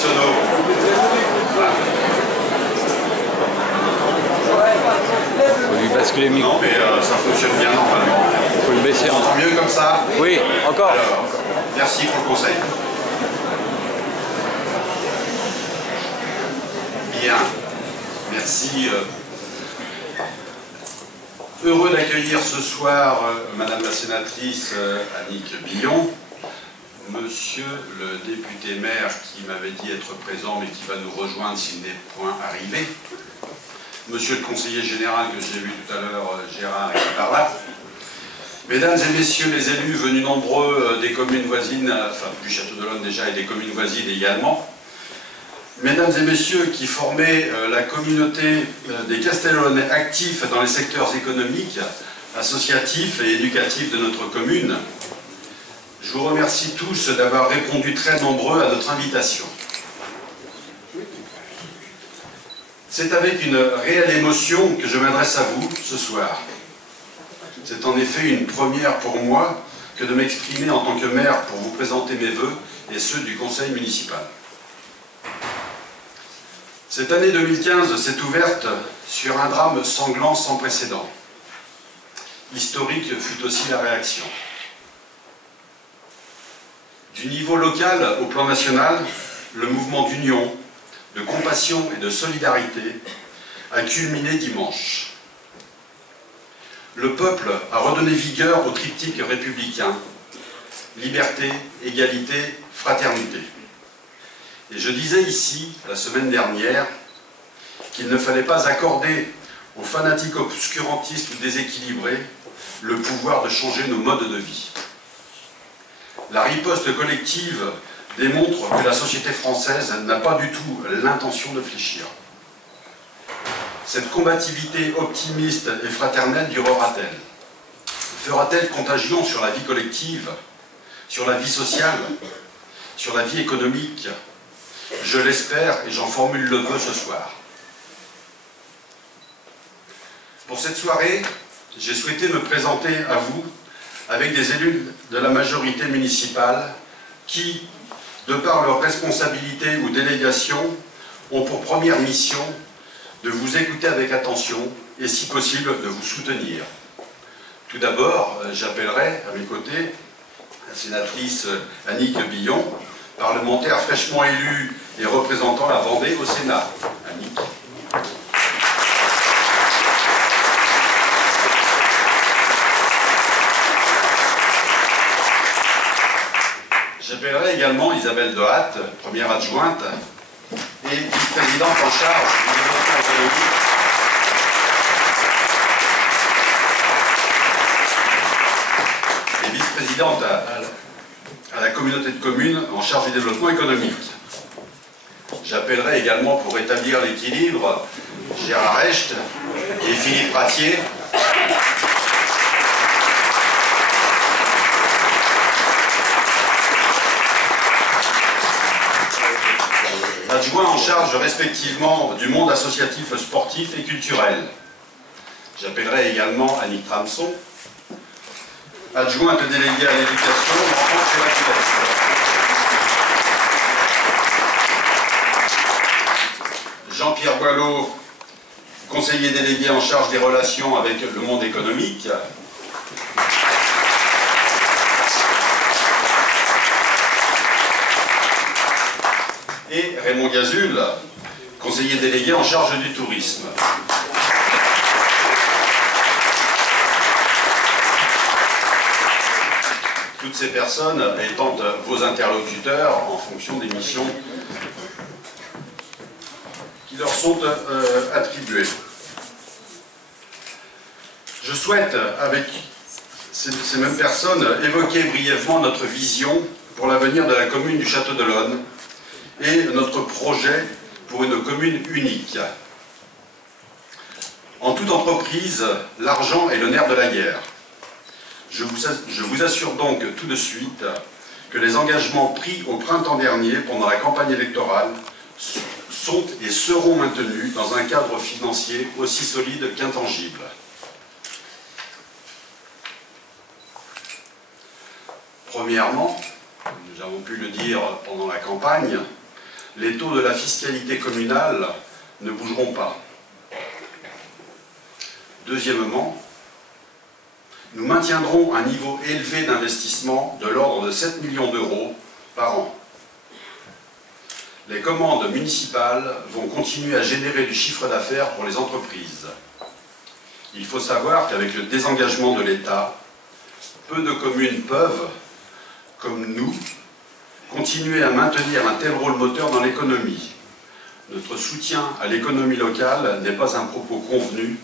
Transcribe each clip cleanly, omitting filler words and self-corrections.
Bissonneau. Faut lui basculer le micro. Non, mais ça fonctionne bien normalement. Faut le baisser. On entend mieux comme ça? Oui, encore. Alors, merci pour le conseil. Bien, merci. Heureux d'accueillir ce soir Madame la sénatrice Annick Billon, Monsieur le député maire qui m'avait dit être présent mais qui va nous rejoindre s'il n'est point arrivé, Monsieur le conseiller général que j'ai vu tout à l'heure, Gérard, qui est par là, Mesdames et Messieurs les élus venus nombreux des communes voisines, enfin du Château-d'Olonne déjà et des communes voisines également, Mesdames et Messieurs qui formaient la communauté des Castellolonnais actifs dans les secteurs économiques, associatifs et éducatifs de notre commune, je vous remercie tous d'avoir répondu très nombreux à notre invitation. C'est avec une réelle émotion que je m'adresse à vous ce soir. C'est en effet une première pour moi que de m'exprimer en tant que maire pour vous présenter mes vœux et ceux du conseil municipal. Cette année 2015 s'est ouverte sur un drame sanglant sans précédent. Historique fut aussi la réaction. Du niveau local au plan national, le mouvement d'union, de compassion et de solidarité a culminé dimanche. Le peuple a redonné vigueur au triptyque républicain, liberté, égalité, fraternité. Et je disais ici, la semaine dernière, qu'il ne fallait pas accorder aux fanatiques obscurantistes ou déséquilibrés le pouvoir de changer nos modes de vie. La riposte collective démontre que la société française n'a pas du tout l'intention de fléchir. Cette combativité optimiste et fraternelle durera-t-elle? Fera-t-elle contagion sur la vie collective, sur la vie sociale, sur la vie économique? Je l'espère et j'en formule le vœu ce soir. Pour cette soirée, j'ai souhaité me présenter à vous avec des élus de la majorité municipale qui, de par leurs responsabilités ou délégations, ont pour première mission de vous écouter avec attention et, si possible, de vous soutenir. Tout d'abord, j'appellerai à mes côtés la sénatrice Annick Billon, parlementaire fraîchement élue et représentant la Vendée au Sénat. Annick. J'appellerai également Isabelle Dehatte, première adjointe et vice-présidente en charge du développement économique. Et vice-présidente à la communauté de communes en charge du développement économique. J'appellerai également pour rétablir l'équilibre Gérard Hecht et Philippe Ratier. Adjoints en charge respectivement du monde associatif, sportif et culturel. J'appellerai également Annick Tramson, adjointe déléguée à l'éducation, l'enfance et la jeunesse. Jean-Pierre Boileau, conseiller délégué en charge des relations avec le monde économique. Et Raymond Gazul, conseiller délégué en charge du tourisme. Toutes ces personnes étant vos interlocuteurs en fonction des missions qui leur sont attribuées. Je souhaite, avec ces mêmes personnes, évoquer brièvement notre vision pour l'avenir de la commune du Château-d'Olonne et notre projet pour une commune unique. En toute entreprise, l'argent est le nerf de la guerre. Je vous assure donc tout de suite que les engagements pris au printemps dernier pendant la campagne électorale sont et seront maintenus dans un cadre financier aussi solide qu'intangible. Premièrement, nous avons pu le dire pendant la campagne, les taux de la fiscalité communale ne bougeront pas. Deuxièmement, nous maintiendrons un niveau élevé d'investissement de l'ordre de 7 millions d'euros par an. Les commandes municipales vont continuer à générer du chiffre d'affaires pour les entreprises. Il faut savoir qu'avec le désengagement de l'État, peu de communes peuvent, comme nous, continuer à maintenir un tel rôle moteur dans l'économie. Notre soutien à l'économie locale n'est pas un propos convenu,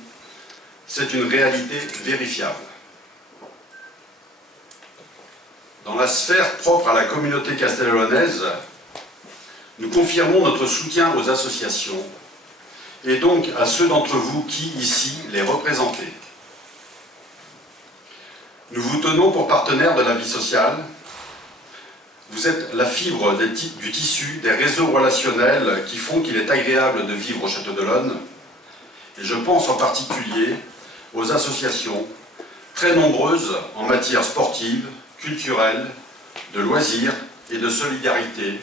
c'est une réalité vérifiable. Dans la sphère propre à la communauté castellolonaise, nous confirmons notre soutien aux associations et donc à ceux d'entre vous qui, ici, les représentez. Nous vous tenons pour partenaires de la vie sociale. Vous êtes la fibre du tissu des réseaux relationnels qui font qu'il est agréable de vivre au Château d'Olonne. Et je pense en particulier aux associations très nombreuses en matière sportive, culturelle, de loisirs et de solidarité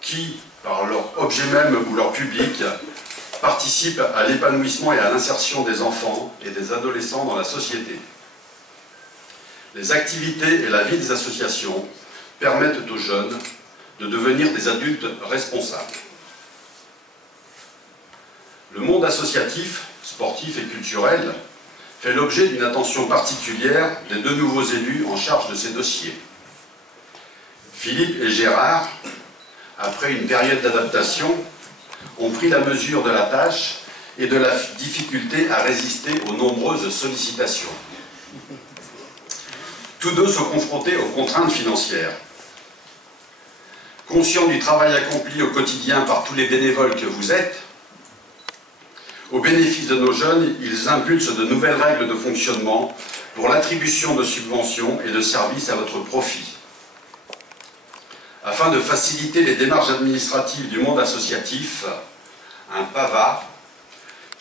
qui, par leur objet même ou leur public, participent à l'épanouissement et à l'insertion des enfants et des adolescents dans la société. Les activités et la vie des associations permettent aux jeunes de devenir des adultes responsables. Le monde associatif, sportif et culturel fait l'objet d'une attention particulière des deux nouveaux élus en charge de ces dossiers. Philippe et Gérard, après une période d'adaptation, ont pris la mesure de la tâche et de la difficulté à résister aux nombreuses sollicitations. Tous deux sont confrontés aux contraintes financières. Conscients du travail accompli au quotidien par tous les bénévoles que vous êtes, au bénéfice de nos jeunes, ils impulsent de nouvelles règles de fonctionnement pour l'attribution de subventions et de services à votre profit. Afin de faciliter les démarches administratives du monde associatif, un PAVA,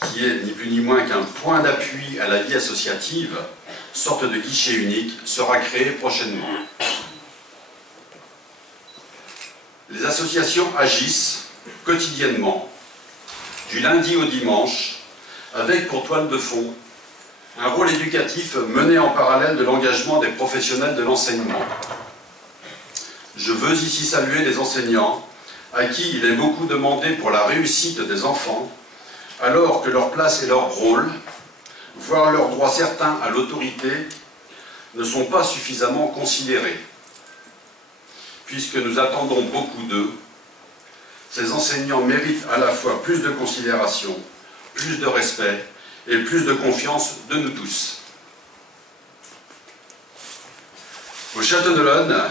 qui est ni plus ni moins qu'un point d'appui à la vie associative, sorte de guichet unique, sera créé prochainement. Les associations agissent quotidiennement, du lundi au dimanche, avec pour toile de fond un rôle éducatif mené en parallèle de l'engagement des professionnels de l'enseignement. Je veux ici saluer les enseignants à qui il est beaucoup demandé pour la réussite des enfants, alors que leur place et leur rôle, voire leurs droits certains à l'autorité, ne sont pas suffisamment considérés. Puisque nous attendons beaucoup d'eux, ces enseignants méritent à la fois plus de considération, plus de respect et plus de confiance de nous tous. Au Château d'Olonne,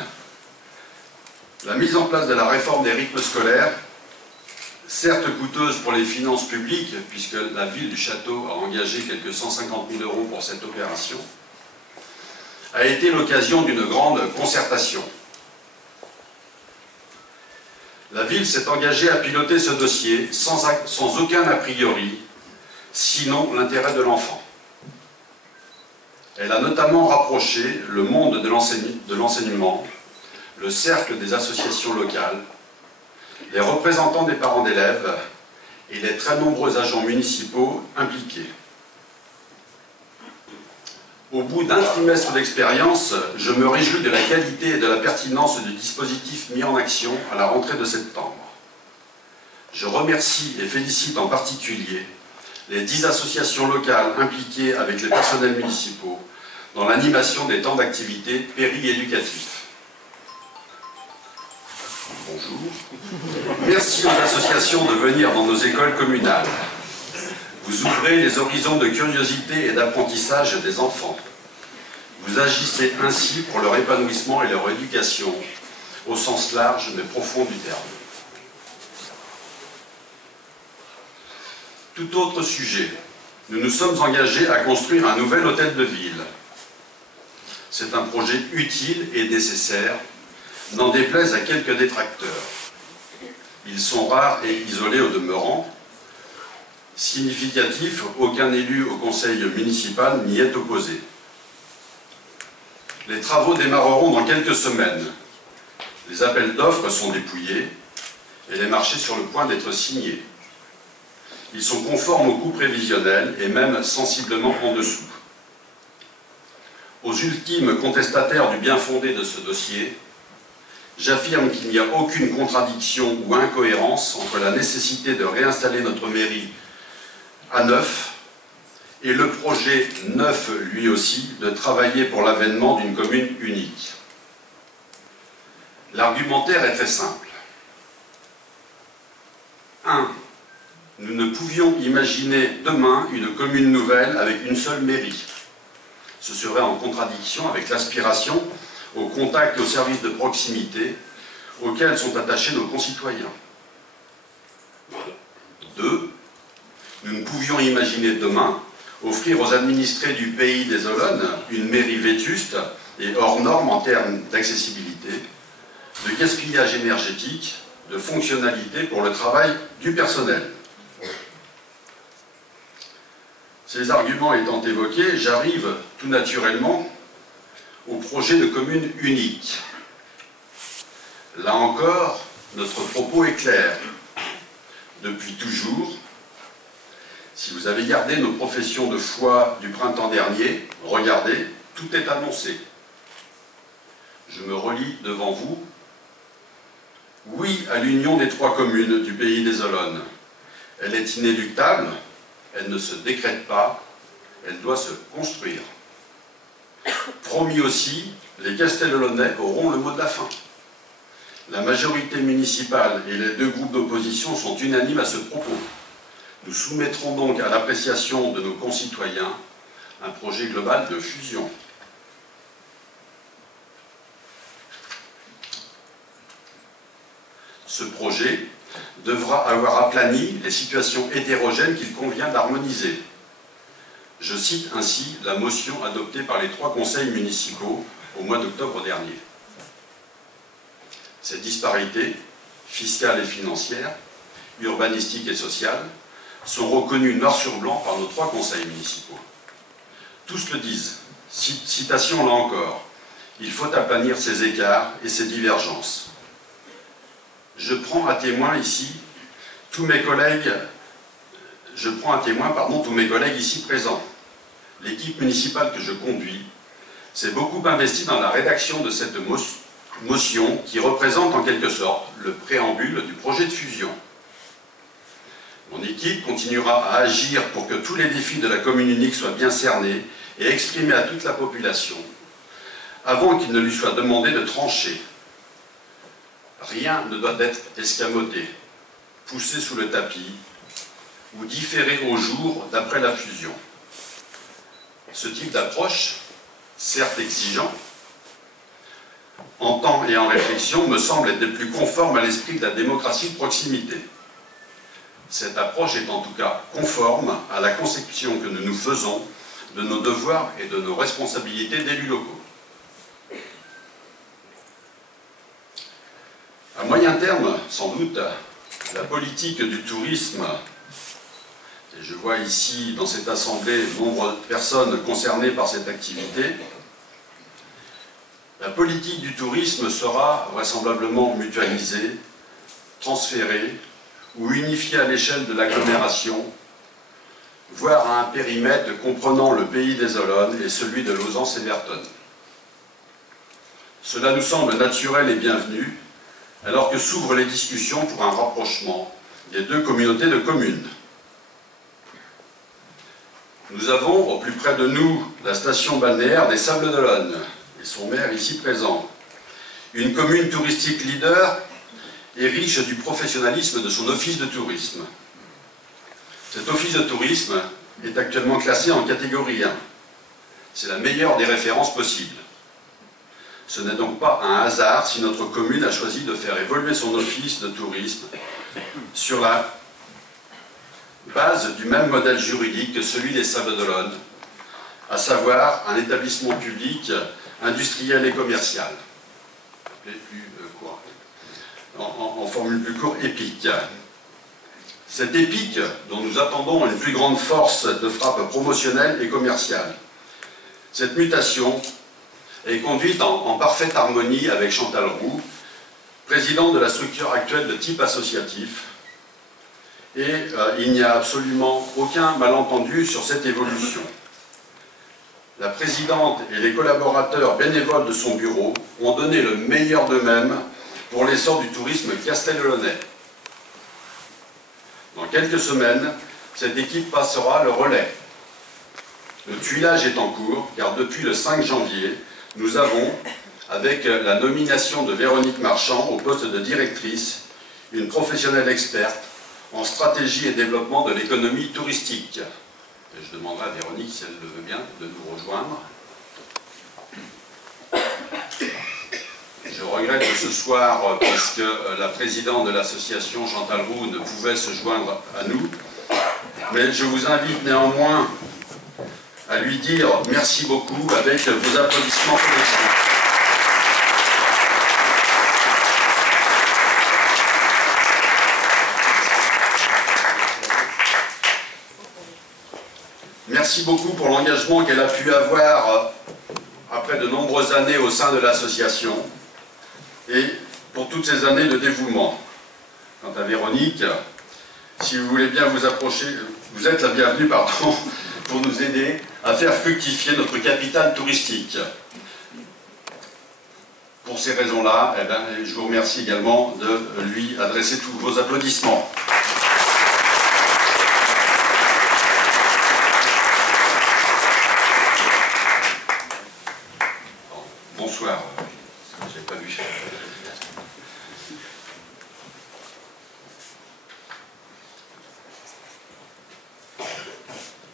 la mise en place de la réforme des rythmes scolaires, certes coûteuse pour les finances publiques, puisque la ville du château a engagé quelques 150 000 € pour cette opération, a été l'occasion d'une grande concertation. La ville s'est engagée à piloter ce dossier sans aucun a priori, sinon l'intérêt de l'enfant. Elle a notamment rapproché le monde de l'enseignement, le cercle des associations locales, les représentants des parents d'élèves et les très nombreux agents municipaux impliqués. Au bout d'un trimestre d'expérience, je me réjouis de la qualité et de la pertinence du dispositif mis en action à la rentrée de septembre. Je remercie et félicite en particulier les 10 associations locales impliquées avec les personnels municipaux dans l'animation des temps d'activité péri-éducatifs. Bonjour. Merci aux associations de venir dans nos écoles communales. Vous ouvrez les horizons de curiosité et d'apprentissage des enfants. Vous agissez ainsi pour leur épanouissement et leur éducation, au sens large mais profond du terme. Tout autre sujet. Nous nous sommes engagés à construire un nouvel hôtel de ville. C'est un projet utile et nécessaire, n'en déplaise à quelques détracteurs. Ils sont rares et isolés au demeurant. Significatif, aucun élu au conseil municipal n'y est opposé. Les travaux démarreront dans quelques semaines. Les appels d'offres sont dépouillés et les marchés sur le point d'être signés. Ils sont conformes aux coûts prévisionnels et même sensiblement en dessous. Aux ultimes contestataires du bien fondé de ce dossier, j'affirme qu'il n'y a aucune contradiction ou incohérence entre la nécessité de réinstaller notre mairie à Neuf et le projet Neuf, lui aussi, de travailler pour l'avènement d'une commune unique. L'argumentaire est très simple. 1. Nous ne pouvions imaginer demain une commune nouvelle avec une seule mairie. Ce serait en contradiction avec l'aspiration au contact et aux services de proximité auxquels sont attachés nos concitoyens. 2. Nous ne pouvions imaginer demain offrir aux administrés du pays des Olonnes une mairie vétuste et hors norme en termes d'accessibilité, de gaspillage énergétique, de fonctionnalité pour le travail du personnel. Ces arguments étant évoqués, j'arrive tout naturellement au projet de commune unique. Là encore, notre propos est clair. Depuis toujours, si vous avez gardé nos professions de foi du printemps dernier, regardez, tout est annoncé. Je me relis devant vous. Oui à l'union des 3 communes du pays des Olonnes. Elle est inéluctable, elle ne se décrète pas, elle doit se construire. Promis aussi, les Castellolonnais auront le mot de la fin. La majorité municipale et les 2 groupes d'opposition sont unanimes à ce propos. Nous soumettrons donc à l'appréciation de nos concitoyens un projet global de fusion. Ce projet devra avoir aplani les situations hétérogènes qu'il convient d'harmoniser. Je cite ainsi la motion adoptée par les 3 conseils municipaux au mois d'octobre dernier. Ces disparités, fiscales et financières, urbanistiques et sociales, sont reconnues noir sur blanc par nos 3 conseils municipaux. Tous le disent, citation là encore, il faut aplanir ces écarts et ces divergences. Je prends à témoin ici tous mes collègues, tous mes collègues ici présents. L'équipe municipale que je conduis s'est beaucoup investie dans la rédaction de cette motion qui représente en quelque sorte le préambule du projet de fusion. Mon équipe continuera à agir pour que tous les défis de la commune unique soient bien cernés et exprimés à toute la population, avant qu'il ne lui soit demandé de trancher. Rien ne doit être escamoté, poussé sous le tapis ou différé au jour d'après la fusion. Ce type d'approche, certes exigeant, en temps et en réflexion, me semble être le plus conforme à l'esprit de la démocratie de proximité. Cette approche est en tout cas conforme à la conception que nous nous faisons de nos devoirs et de nos responsabilités d'élus locaux. À moyen terme, sans doute, la politique du tourisme, et je vois ici dans cette assemblée nombre de personnes concernées par cette activité, la politique du tourisme sera vraisemblablement mutualisée, transférée ou unifiée à l'échelle de l'agglomération, voire à un périmètre comprenant le pays des Olonnes et celui de Lauzans et Mertonne. Cela nous semble naturel et bienvenu, alors que s'ouvrent les discussions pour un rapprochement des 2 communautés de communes. Nous avons au plus près de nous la station balnéaire des Sables d'Olonne et son maire ici présent. Une commune touristique leader et riche du professionnalisme de son office de tourisme. Cet office de tourisme est actuellement classé en catégorie 1. C'est la meilleure des références possibles. Ce n'est donc pas un hasard si notre commune a choisi de faire évoluer son office de tourisme sur la base du même modèle juridique que celui des Sables d'Olonne, à savoir un établissement public industriel et commercial, en formule plus courte, EPIC. Cette EPIC, dont nous attendons une plus grande force de frappe promotionnelle et commerciale. Cette mutation est conduite en parfaite harmonie avec Chantal Roux, président de la structure actuelle de type associatif, et il n'y a absolument aucun malentendu sur cette évolution. La présidente et les collaborateurs bénévoles de son bureau ont donné le meilleur d'eux-mêmes pour l'essor du tourisme castellolonnais. Dans quelques semaines, cette équipe passera le relais. Le tuilage est en cours, car depuis le 5 janvier, nous avons, avec la nomination de Véronique Marchand au poste de directrice, une professionnelle experte en stratégie et développement de l'économie touristique. Et je demanderai à Véronique, si elle le veut bien, de nous rejoindre. Je regrette ce soir, puisque la présidente de l'association, Chantal Roux, ne pouvait se joindre à nous, mais je vous invite néanmoins à lui dire merci beaucoup avec vos applaudissements collectifs. Merci beaucoup pour l'engagement qu'elle a pu avoir après de nombreuses années au sein de l'association et pour toutes ces années de dévouement. Quant à Véronique, si vous voulez bien vous approcher, vous êtes la bienvenue, pardon, pour nous aider à faire fructifier notre capital touristique. Pour ces raisons-là, eh bien, je vous remercie également de lui adresser tous vos applaudissements. Bonsoir. J'ai pas vu.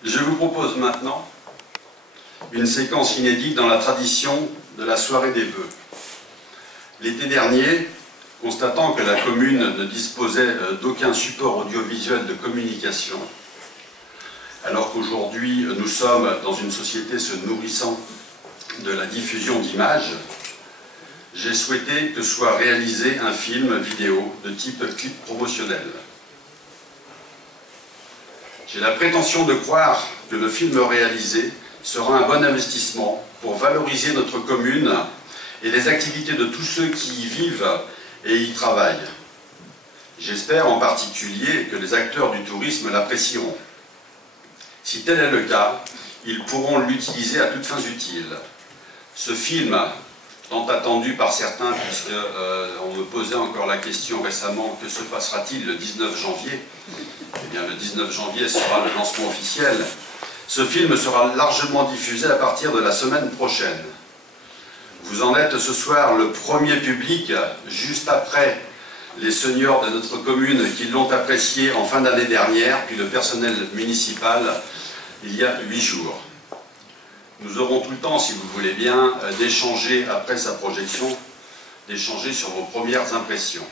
Je vous propose maintenant une séquence inédite dans la tradition de la soirée des vœux. L'été dernier, constatant que la commune ne disposait d'aucun support audiovisuel de communication, alors qu'aujourd'hui nous sommes dans une société se nourrissant de la diffusion d'images, j'ai souhaité que soit réalisé un film vidéo de type clip promotionnel. J'ai la prétention de croire que le film réalisé sera un bon investissement pour valoriser notre commune et les activités de tous ceux qui y vivent et y travaillent. J'espère en particulier que les acteurs du tourisme l'apprécieront. Si tel est le cas, ils pourront l'utiliser à toutes fins utiles. Ce film, tant attendu par certains, puisqu'on me posait encore la question récemment, que se passera-t-il le 19 janvier ? Eh bien, le 19 janvier sera le lancement officiel. Ce film sera largement diffusé à partir de la semaine prochaine. Vous en êtes ce soir le premier public, juste après les seniors de notre commune qui l'ont apprécié en fin d'année dernière, puis le personnel municipal il y a 8 jours. Nous aurons tout le temps, si vous voulez bien, d'échanger après sa projection, d'échanger sur vos premières impressions.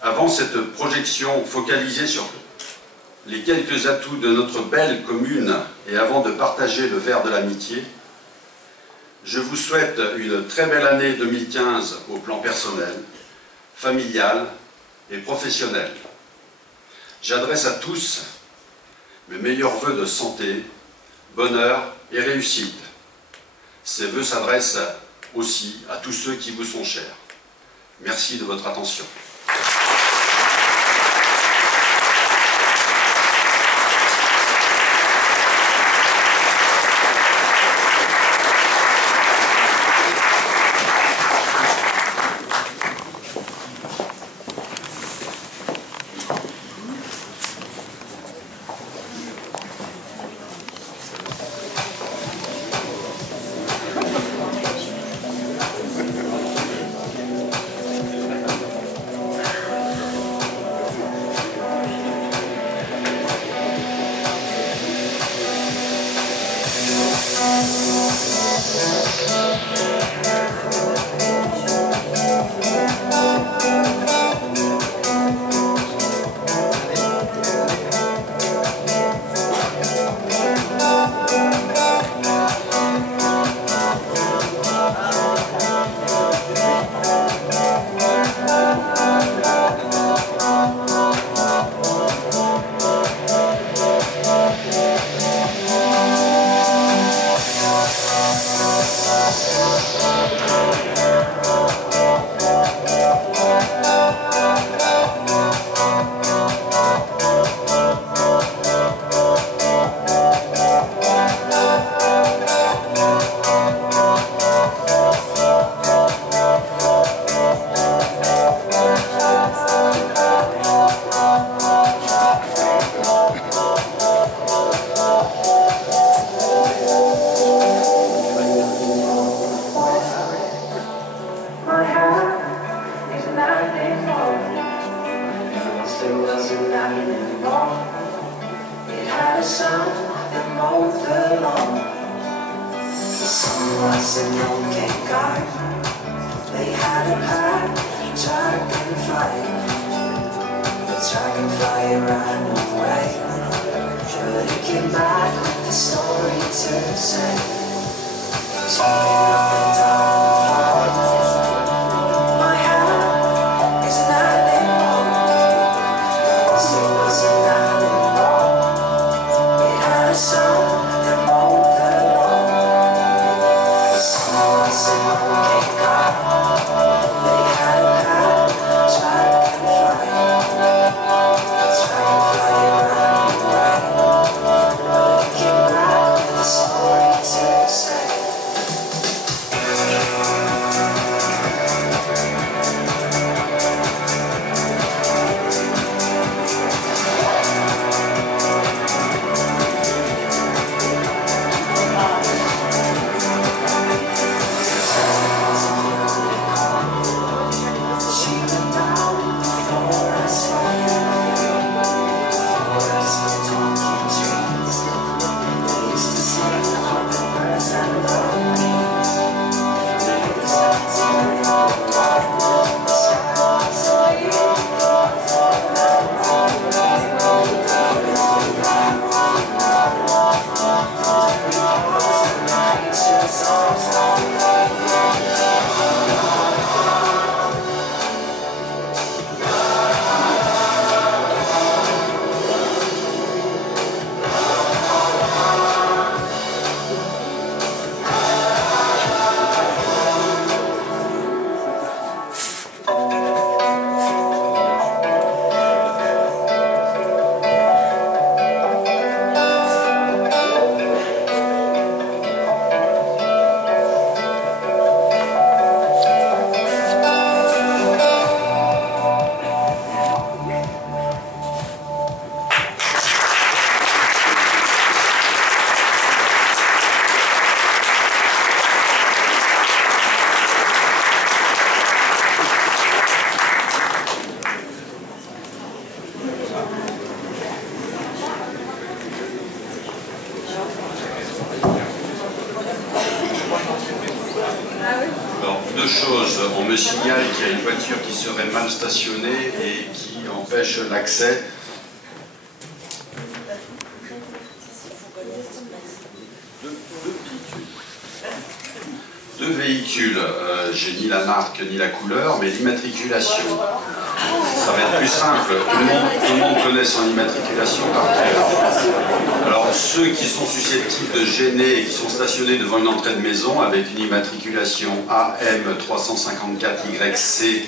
Avant cette projection focalisée sur les quelques atouts de notre belle commune et avant de partager le verre de l'amitié, je vous souhaite une très belle année 2015 au plan personnel, familial et professionnel. J'adresse à tous mes meilleurs vœux de santé, bonheur et réussite. Ces vœux s'adressent aussi à tous ceux qui vous sont chers. Merci de votre attention. There wasn't nothing wrong. It had a son that mowed the lawn. The son was an okay guy. They had a pet dragonfly. The dragonfly ran away, but he came back with a story to say. Swimming up and down the floor. My hand is an animal. There wasn't nothing wrong. It had a son that mowed the lawn. The son was an okay guy. They had a pet dragonfly. The dragonfly ran away, but he came back with a story to say. She went down the forest fire, forest of talking trees. They used to sing of the birds and the bees. The stars in the water, the sky was Alors, deux choses. On me signale qu'il y a une voiture qui serait mal stationnée et qui empêche l'accès. Deux véhicules. J'ai ni la marque ni la couleur, mais l'immatriculation. Ça va être plus simple. Tout le monde connaît son immatriculation par cœur. Alors, ceux qui sont susceptibles de gêner et qui sont stationnés devant une entrée de maison avec une immatriculation AM 354YC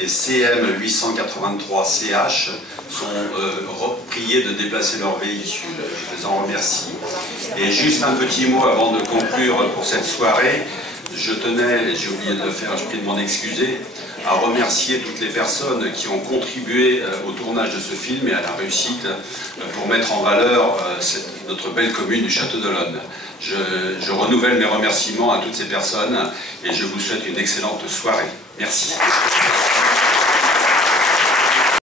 et CM 883CH sont priés de déplacer leur véhicule. Je les en remercie. Et juste un petit mot avant de conclure pour cette soirée. Je tenais, j'ai oublié de le faire, je prie de m'en excuser, à remercier toutes les personnes qui ont contribué au tournage de ce film et à la réussite pour mettre en valeur notre belle commune du Château d'Olonne. Je renouvelle mes remerciements à toutes ces personnes et je vous souhaite une excellente soirée. Merci.